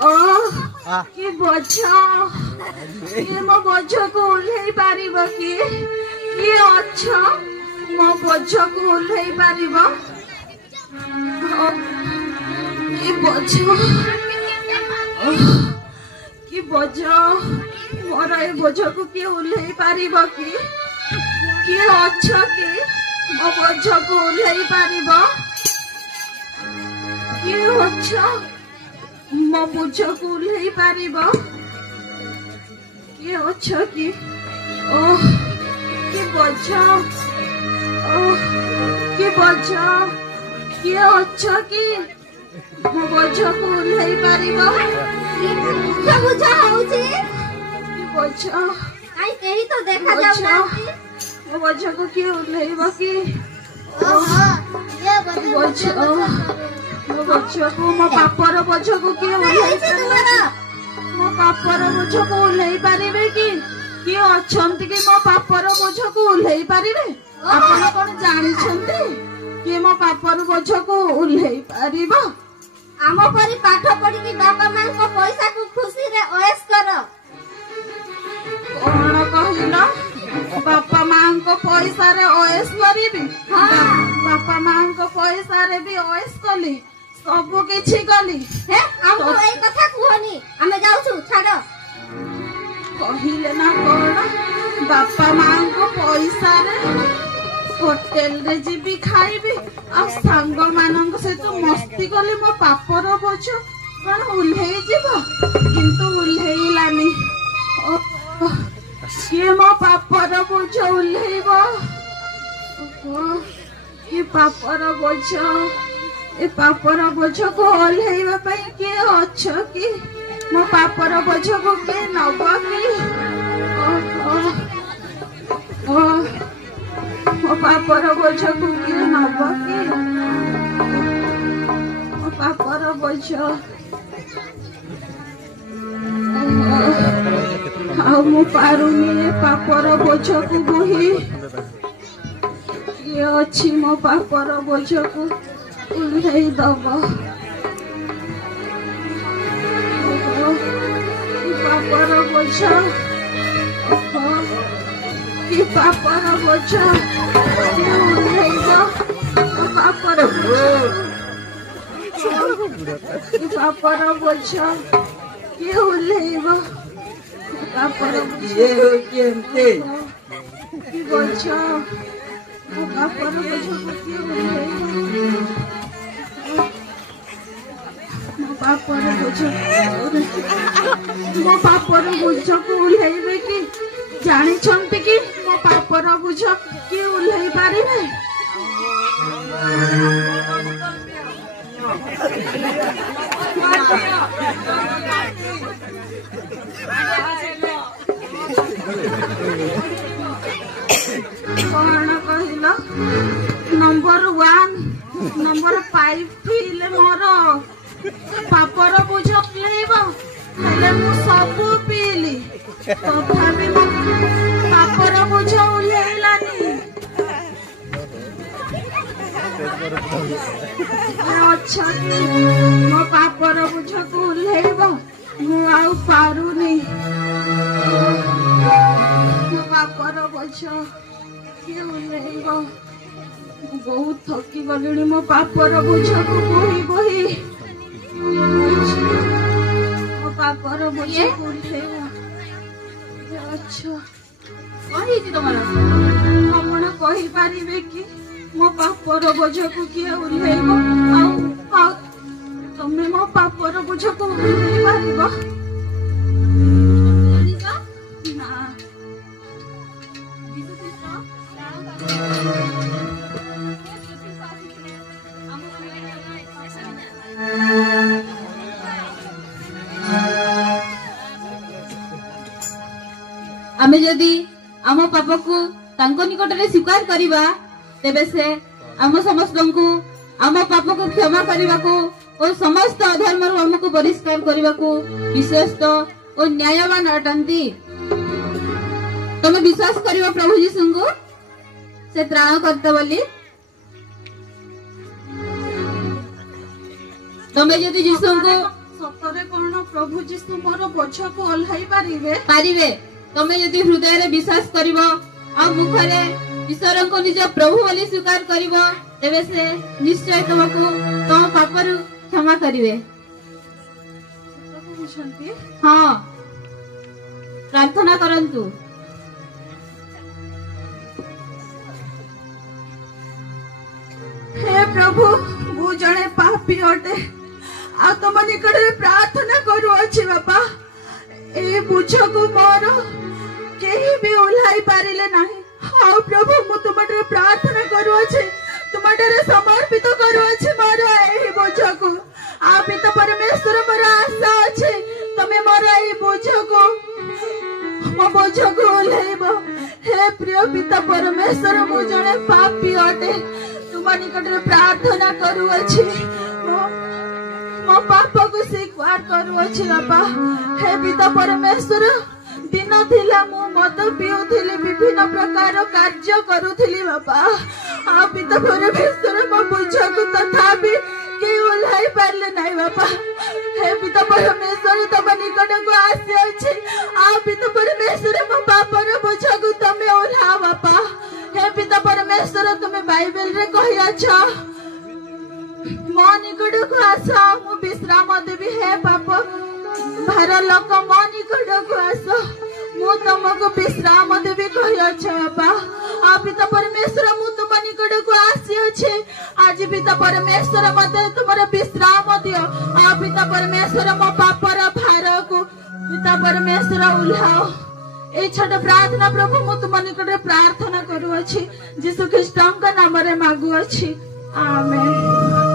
कि बोझ ये मो बोझ को उल्लई पारिबो कि अच्छा मो बोझ को उल्लई पारिबो कि बोझ कि बोझ मोर ए बोझ को किए उल्लई पारिबो कि अच्छा कि मो बोझ को उल्लई पारिबो कि अच्छा मो बोझ को उल्लई पारिबो कि अच्छा कि कि बोझ कि बोझ कि अच्छा कि मो बोझ को उल्लई पारिबो क्या बुझा होउची कि बोझ काई केही तो देखा जाउ मो बोझ को किए उल्लईबो कि ये बोझ मो बोझ को मो पापर बोझ को किए उल्लई मो पापर बोझ को उल्लई पारिबे कि अछंती कि मो पापर बोझ को उल्लई पारिबे आपण कोन जानि छंती कि मो पापर बोझ को उल्लई पारिबो आम परी पाठ पढ़ी कि बापा मां को पैसा को खुशी रे ओएस कर कोन कहिला बापा मां को पैसा रे ओएस करिबी बापा मां को पैसा रे भी ओएस कली सब किछि कली हे हमको एई कथा कुहनी हमें जाउछु छाड़ कहिले ना कोन बापा मां को पैसा रे होटेल रे जीबी खाइबी आ सांग मानन से तो मस्ती कले मो पापर बोझ कोन उल्हेई जीवो किंतु उल्हेइलानी के मो पापर बोझ उल्हेइबो कि पापर बोझ ए पापर बोझ को उल्हेइबा पई के अच्छ कि मो पापर बोझ को के नबो कि मो पापर बोझ को किए नब कि मो पापर बोझ आ मु पारुनी पापर बोझ को बोही किए अछि मो पापर बोझ को उल्हेई दब पापर बोझ कि पापर बोझ कि उल्हेइबो पापर कि पापर बोझ कि उल्हेइबो पापर ये केमते कि बोझ पापर बोझ कि उल्हेइबो पापर बोझ मो पापर बोझ को उल्हेइबे कि जानी छंती कि मो पापर बोझ कि उल्हेई पारिबे कौन कहिला नंबर 1 नंबर 5 फिले मोर पापर बोझ उल्हेइबो हेले मु सब पीली तथापि मो पापर बोझ उल्हेइलानी अच्छा मो पापर बोझ को उल्हेइबो मु आउ पारुनी मो पापर बोझ कि उल्हेइबो बहुत थकी गलिनी मो पापर बोझ को बोही बोही मो पापर बोझ को उल्हेइबो अच्छा कही तुम्हारा आपण कही पारिबे कि मो पापर बोझ को किए उल्हेइबो आ तमे मो पापर बोझ को उल्हेई पारिबो ना आमे यदि आम पाप को तांको निकट में स्वीकार करिबा तेबे से आम समस्त को आम पाप को क्षमा करने को और समस्त अधर्म हमको परिष्कार करने को विश्वस्त और न्यायवान अटंती। तुम विश्वास करिबा प्रभु यीशु को से त्राण करते बोली तुम यदि यीशु को ସତରେ କଣ ପ୍ରଭୁ ଯୀଶୁ ମୋର ବୋଝକୁ ଓହ୍ଲାଇ ପାରିବେ? ପାରିବେ। ତମେ ଯଦି ହୃଦୟରେ ବିଶ୍ୱାସ କରିବ ଆଉ ମୁଖରେ ଈଶ୍ୱରଙ୍କୁ ନିଜ ପ୍ରଭୁ ବୋଲି ସ୍ୱୀକାର କରିବ ତେବେ ସେ ନିଶ୍ଚୟ ତମକୁ ତମ ପାପରୁ କ୍ଷମା କରିବେ। କହୁଛନ୍ତି ହଁ, ପ୍ରାର୍ଥନା କରନ୍ତୁ। हे प्रभु ମୁଁ ଜଣେ ପାପୀ ଅଟେ ଆଉ ତମ ନିକଟରେ ପ୍ରାର୍ଥନା କରୁଅଛି ବାପା ଏ ବୁଝକୁ ମୋର କେହି ବି ଓହ୍ଲାଇ ପାରିଲେ ନାହିଁ। ଆଉ ପ୍ରଭୁ ମୁଁ ତୁମଠାରେ ପ୍ରାର୍ଥନା କରୁଅଛି ତୁମଠାରେ ସମର୍ପିତ କରୁଅଛି ମୋର ଏହି ବୁଝକୁ। ଆଉ ପିତା ପରମେଶ୍ୱର ମୋର ଆଶା ଅଛି ତମେ ମୋର ଏହି ବୁଝକୁ ମୋ ବୋଝକୁ ଓହ୍ଲାଇବ। हे ପ୍ରିୟ ପିତା ପରମେଶ୍ୱର ମୁଁ ଜଣେ ପାପୀ ଅଟେ ତୁମ ନିକଟରେ ପ୍ରାର୍ଥନା କରୁଅଛି ମୋ ପାପକୁ ସ୍ୱୀକାର କରୁଅଛି ବାପା। हे ପିତା ପରମେଶ୍ୱର ଦିନ ଥିଲା ମୁଁ ମଦ ପିଉଥିଲି ବିଭିନ୍ନ ପ୍ରକାର କାର୍ଯ୍ୟ କରୁଥିଲି ବାପା। ଆଉ ପିତା ପରମେଶ୍ୱର ମୋ ବୋଝକୁ ତଥାପି କେହି ଓହ୍ଲାଇ ପାରିଲେ ନାହିଁ ବାପା। हे ପିତା ପରମେଶ୍ୱର ତମ ନିକଟକୁ ଆସିଅଛି ଆଉ ପିତା ପରମେଶ୍ୱର ମୋ ପାପର ବୋଝକୁ ତମେ ଓହ୍ଲାଅ ବାପା। हे ପିତା ପରମେଶ୍ୱର ତୁମେ ବାଇବେଲରେ କହିଅଛ ମୋ ନିକଟକୁ ଆସ ମୁଁ ବିଶ୍ରାମ ଦେବି। हे ପାପ ଭାର ଲୋକ ମୋ ନିକଟକୁ ଆସ ମୁଁ ତମକୁ ବିଶ୍ରାମ ଦେବି କହିଅଛ ବାପା। ଆଉ ପିତା ପରମେଶ୍ୱର ମୁଁ ତୁମ ନିକଟକୁ ଆସିଅଛି ଆଜି ପିତା ପରମେଶ୍ୱର ମତେ ତୁମର ବିଶ୍ରାମ ଦିଅ। ଆଉ ପିତା ପରମେଶ୍ୱର ମୋ ପାପର ଭାରକୁ ପିତା ପରମେଶ୍ୱର ଓହ୍ଲାଅ। এই ছোট প্রার্থনা প্রভু ମୁଁ ତୁମ ନିକଟରେ ପ୍ରାର୍ଥନା କରୁଅଛି ଯୀଶୁ ଖ୍ରୀଷ୍ଟଙ୍କ ନାମରେ ମାଗୁଅଛି, ଆମେନ୍।